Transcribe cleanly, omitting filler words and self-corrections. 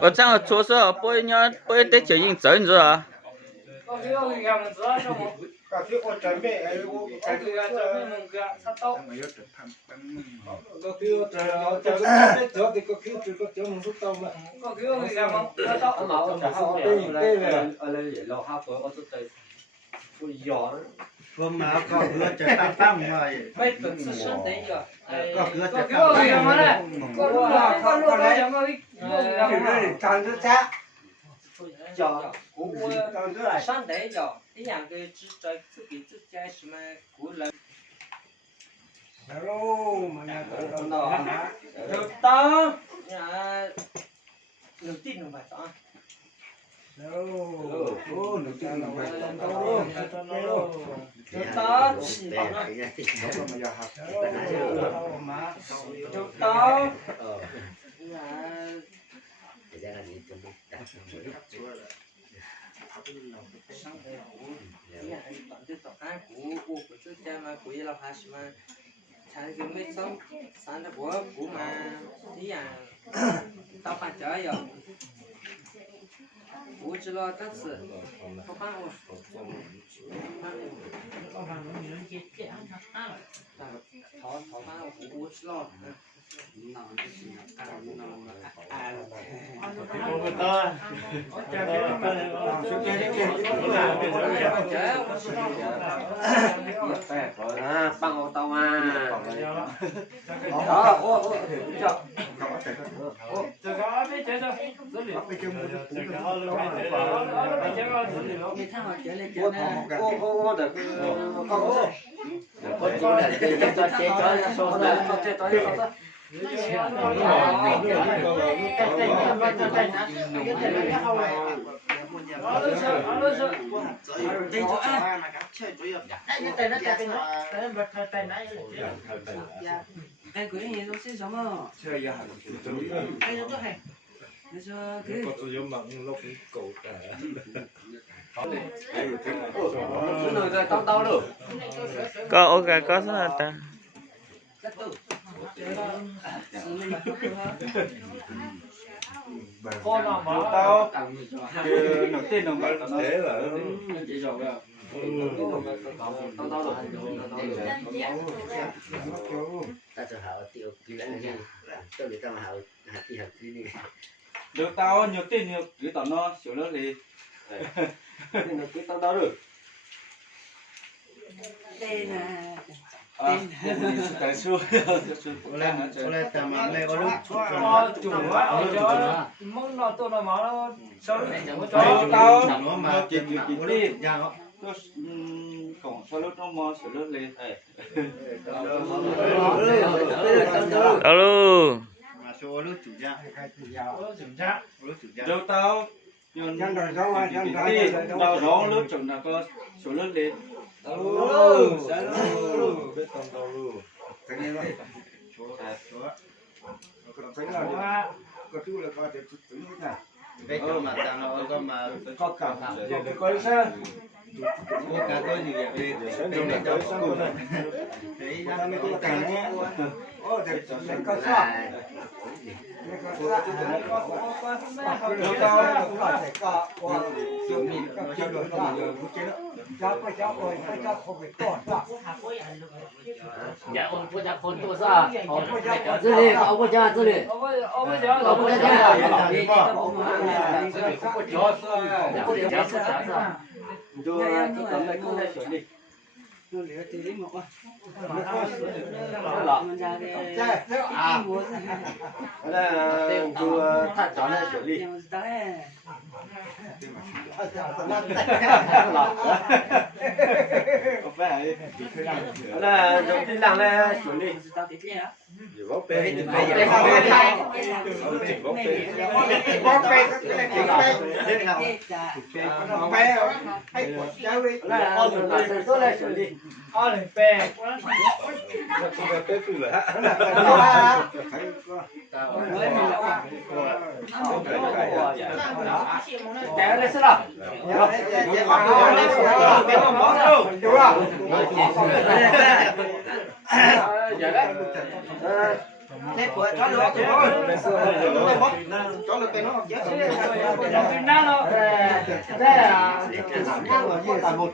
我这样做是不要不要得就应整着啊。có mà có hứaจะตั้งตั้งมาไม่ตึกซื่อได้ยังก็hứaจะตั้งตั้งมาก็รู้ว่าเขาอะไรการจะแท้叫我上台叫这样个只在自己自家什么古人。Hello， mà nhà tôi còn đó hả? Được đó. Nhà đầu tiên là bài toán. Hello. Ô, đầu tiên là bài toán đâu? Được đó. Hello mà. Được đó. Thời gian là gì chuẩn bị đặt sang đây hổ, cái này toàn tự tập hai của tự cha mà của là phải mà sáng giờ mới xong sáng là của mà tí à tao phải chơi rồi của chỉ lo tất sự không phải không thọ mà của chỉ lo bằng ô tô mà đó ô cái cái gì nó sẽ sống à? Cái đó hay. Bây giờ cái. Có tôi dùng bằng lốc cổ cả. Có ok có sao ta? Con nào mà tao đầu tiên đồng bạc thế là chỉ rồi à. Ta cho họ tiêu kỹ lại nha, tôi để tao họ hạt tí này. Được tao nhiều tiền nhiều cứ tao nó xíu nữa thì nên là cứ tao đó được. Tên là cái xưa Oleh teman le olu chủ á cho mong nó tôi là nó cho tao nó mà chỉ đi ra nó tôi còn sau lúc nó mò sửa lớp lên Alo. mà số olu chủ gia đâu tao nhon đi đào gió lớp chừng là có sửa lớp lên biết con đâu luôn cái này rồi cái là có chú là có thể tự nhiên nè cái chỗ mà ta nó có mà có cả có sao có cả tôi gì vậy để để cho xong rồi đấy ra mới có cả nhé ô để có sao dạ ông có cha con tôi sao这里ông có cha这里ông có cha tôi cứ tầm này cũng hay sửa đi thắt chó này sửa đi có phải là giống như làng này sửa đi Vỗ bê. Thế của cho được cho được cái nó học chết Đây là một